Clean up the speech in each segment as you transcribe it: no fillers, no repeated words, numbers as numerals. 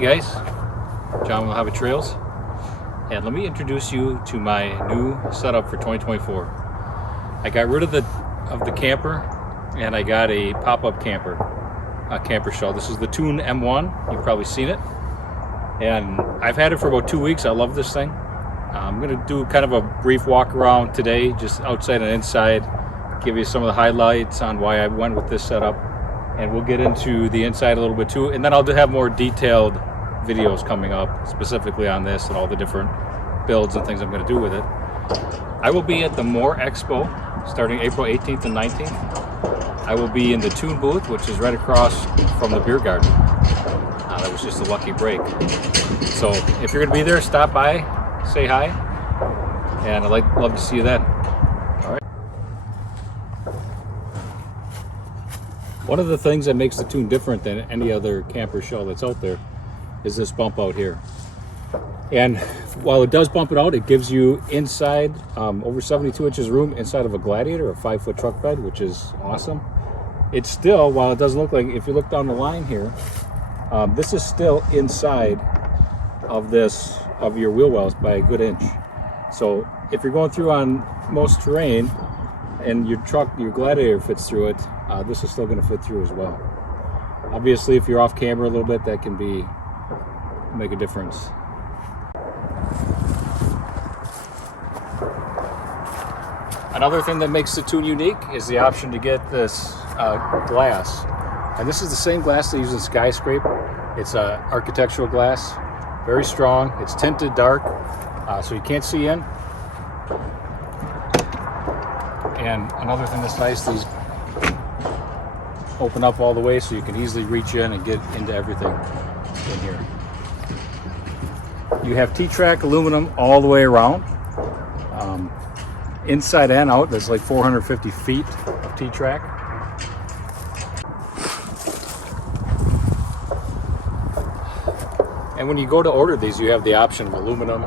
guys, John with Mojave Trails, and let me introduce you to my new setup for 2024. I got rid of the camper and I got a pop-up camper, a camper shell. This is the Tune M1. You've probably seen it, and I've had it for about 2 weeks. I love this thing. I'm going to do kind of a brief walk around today, just outside and inside, give you some of the highlights on why I went with this setup, and we'll get into the inside a little bit too, and then I'll have more detailed videos coming up specifically on this and all the different builds and things I'm going to do with it. I will be at the More Expo starting April 18th and 19th. I will be in the Tune booth, which is right across from the beer garden. That was just a lucky break. So if you're going to be there, stop by, say hi, and I'd love to see you then. All right. One of the things that makes the Tune different than any other camper shell that's out there is this bump out here. And while it does bump it out, it gives you inside over 72 inches room inside of a Gladiator, a 5-foot truck bed, which is awesome. It's still, while it doesn't look like, if you look down the line here, this is still inside of your wheel wells by a good inch. So if you're going through on most terrain and your Gladiator fits through it, this is still going to fit through as well. Obviously, if you're off camera a little bit, that can make a difference. Another thing that makes the Tune unique is the option to get this glass. And this is the same glass they use in Skyscraper. It's architectural glass, very strong. It's tinted dark, so you can't see in. And another thing that's nice, these open up all the way so you can easily reach in and get into everything in here. You have T-track aluminum all the way around. Inside and out, there's like 450 feet of T-track. And when you go to order these, you have the option of aluminum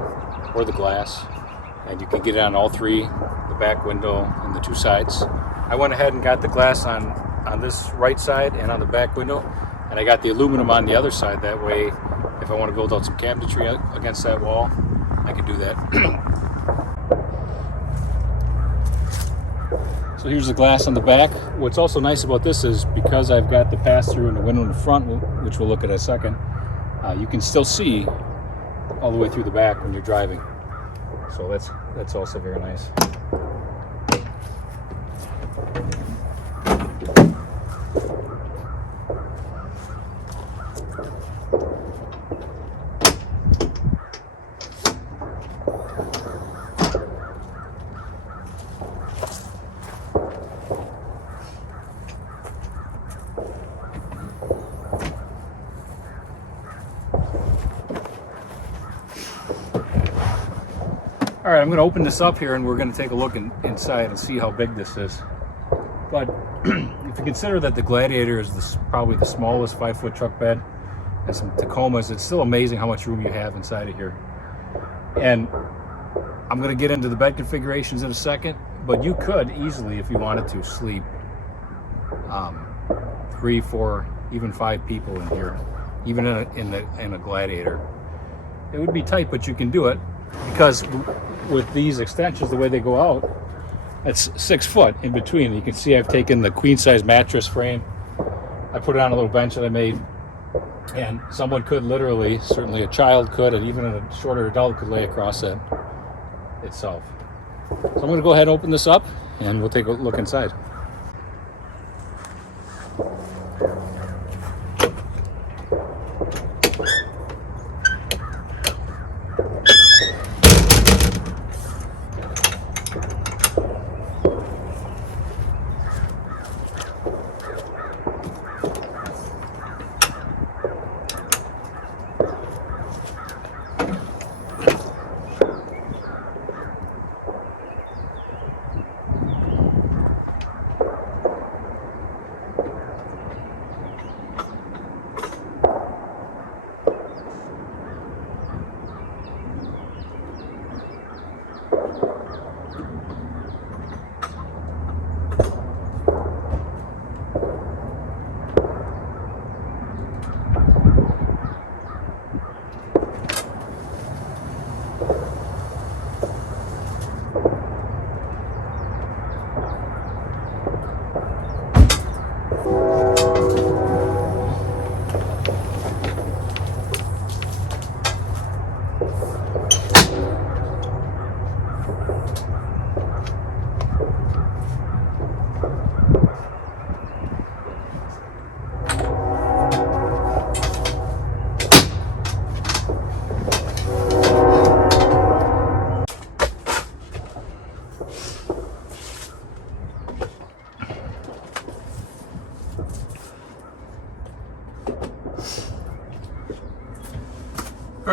or the glass, and you can get it on all three, the back window and the two sides. I went ahead and got the glass on this right side and on the back window, and I got the aluminum on the other side. That way, if I want to build out some cabinetry against that wall, I can do that. So here's the glass on the back. What's also nice about this is because I've got the pass-through and the window in the front, which we'll look at in a second, you can still see all the way through the back when you're driving. So that's also very nice. All right, I'm going to open this up here and we're going to take a look inside and see how big this is. But if you consider that the Gladiator is probably the smallest 5-foot truck bed and some Tacomas, it's still amazing how much room you have inside of here. And I'm going to get into the bed configurations in a second, but you could easily, if you wanted to, sleep 3, 4, even 5 people in here, even in a Gladiator. It would be tight, but you can do it. Because with these extensions, the way they go out, it's 6 foot in between. You can see I've taken the queen size mattress frame, I put it on a little bench that I made, and someone could literally, certainly a child could, and even a shorter adult could lay across it itself. So I'm going to go ahead and open this up and we'll take a look inside.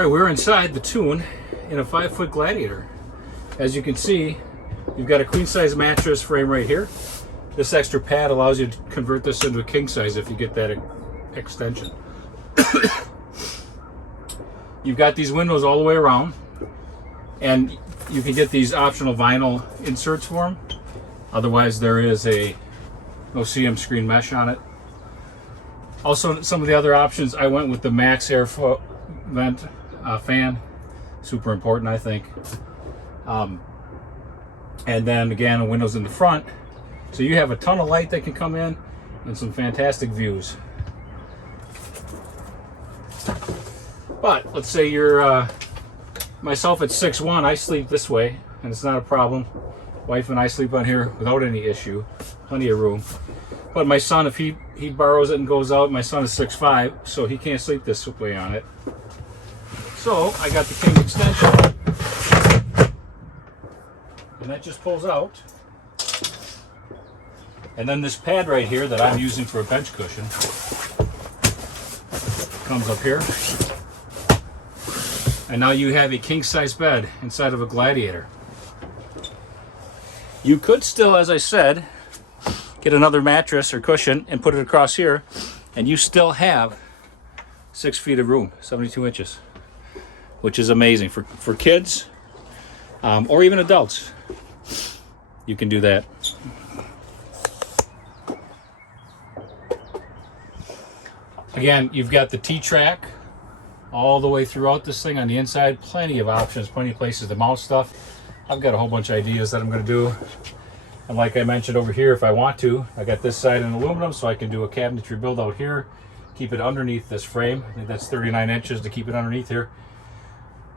All right, we're inside the Tune in a 5-foot Gladiator. As you can see, you've got a queen size mattress frame right here. This extra pad allows you to convert this into a king size if you get that extension. You've got these windows all the way around, and you can get these optional vinyl inserts for them. Otherwise, there is a no CM screen mesh on it. Also, some of the other options, I went with the max air vent fan. Super important, I think. And then again, windows in the front. So you have a ton of light that can come in and some fantastic views. But let's say you're myself at 6'1", I sleep this way, and it's not a problem. Wife and I sleep on here without any issue, plenty of room. But my son, if he borrows it and goes out, my son is 6'5", so he can't sleep this way on it. So I got the king extension, and that just pulls out. And then this pad right here that I'm using for a bench cushion comes up here. And now you have a king size bed inside of a Gladiator. You could still, as I said, get another mattress or cushion and put it across here, and you still have 6 feet of room, 72 inches, which is amazing for kids or even adults. You can do that. Again, you've got the T-track all the way throughout this thing on the inside. Plenty of options, plenty of places to mount stuff. I've got a whole bunch of ideas that I'm going to do. And like I mentioned over here, if I want to, I got this side in aluminum, so I can do a cabinetry build out here, keep it underneath this frame. I think that's 39 inches to keep it underneath here.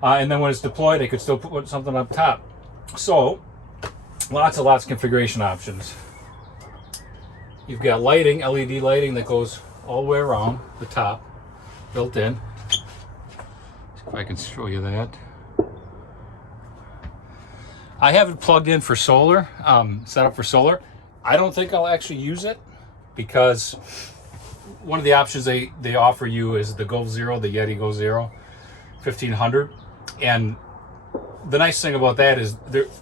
And then when it's deployed, I could still put something up top. So, lots of configuration options. You've got lighting, LED lighting that goes all the way around the top, built in. See if I can show you that. I have it plugged in for solar, set up for solar. I don't think I'll actually use it because one of the options they offer you is the Go Zero, the Yeti Go Zero 1500. And the nice thing about that is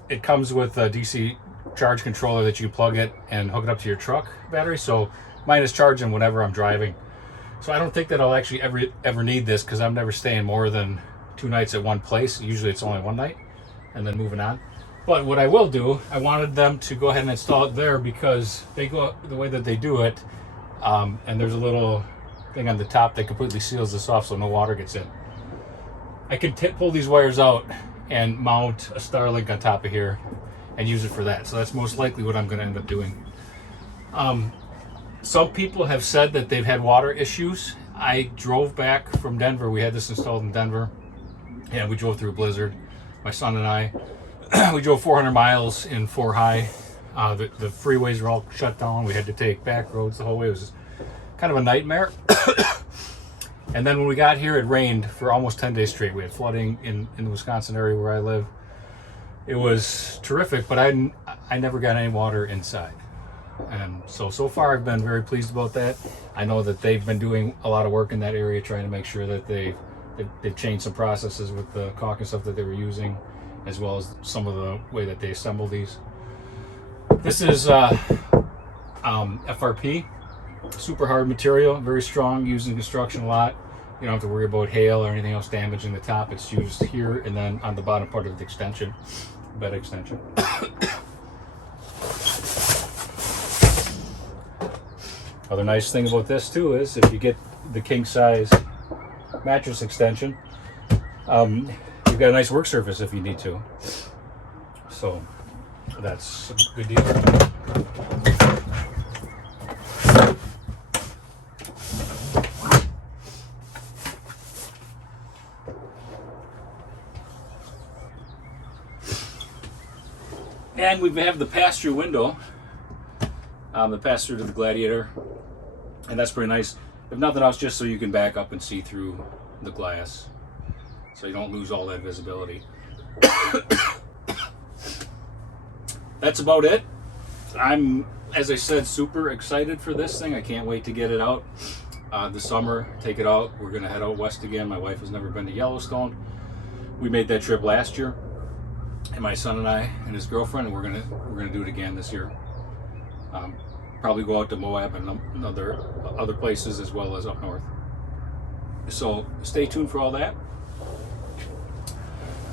it comes with a DC charge controller that you can plug it and hook it up to your truck battery. So mine is charging whenever I'm driving. So I don't think that I'll actually ever need this because I'm never staying more than 2 nights at one place. Usually it's only 1 night and then moving on. But what I will do, I wanted them to go ahead and install it there because they go the way that they do it. And there's a little thing on the top that completely seals this off so no water gets in. I can pull these wires out and mount a Starlink on top of here and use it for that. So that's most likely what I'm going to end up doing. Some people have said that they've had water issues. I drove back from Denver. We had this installed in Denver, and we drove through a blizzard. My son and I, we drove 400 miles in 4 high. The freeways were all shut down. We had to take back roads the whole way. It was kind of a nightmare. And then when we got here, it rained for almost 10 days straight. We had flooding in the Wisconsin area where I live. It was terrific, but I never got any water inside. And so far I've been very pleased about that. I know that they've been doing a lot of work in that area trying to make sure that they've changed some processes with the caulk and stuff that they were using, as well as some of the way that they assemble these. This is FRP, super hard material, very strong, used in construction a lot. You don't have to worry about hail or anything else damaging the top. It's used here and then on the bottom part of the extension, bed extension. Other nice thing about this too is if you get the king size mattress extension, you've got a nice work surface if you need to. So that's a good deal. And we have the pass-through window, the pass-through to the Gladiator, and that's pretty nice. If nothing else, just so you can back up and see through the glass, so you don't lose all that visibility. That's about it. I'm, as I said, super excited for this thing. I can't wait to get it out. this summer, take it out. We're gonna head out west again. My wife has never been to Yellowstone. We made that trip last year, and my son and I and his girlfriend, and we're gonna do it again this year. Probably go out to Moab and other places as well as up north. So stay tuned for all that.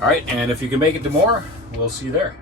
All right, and if you can make it to more, we'll see you there.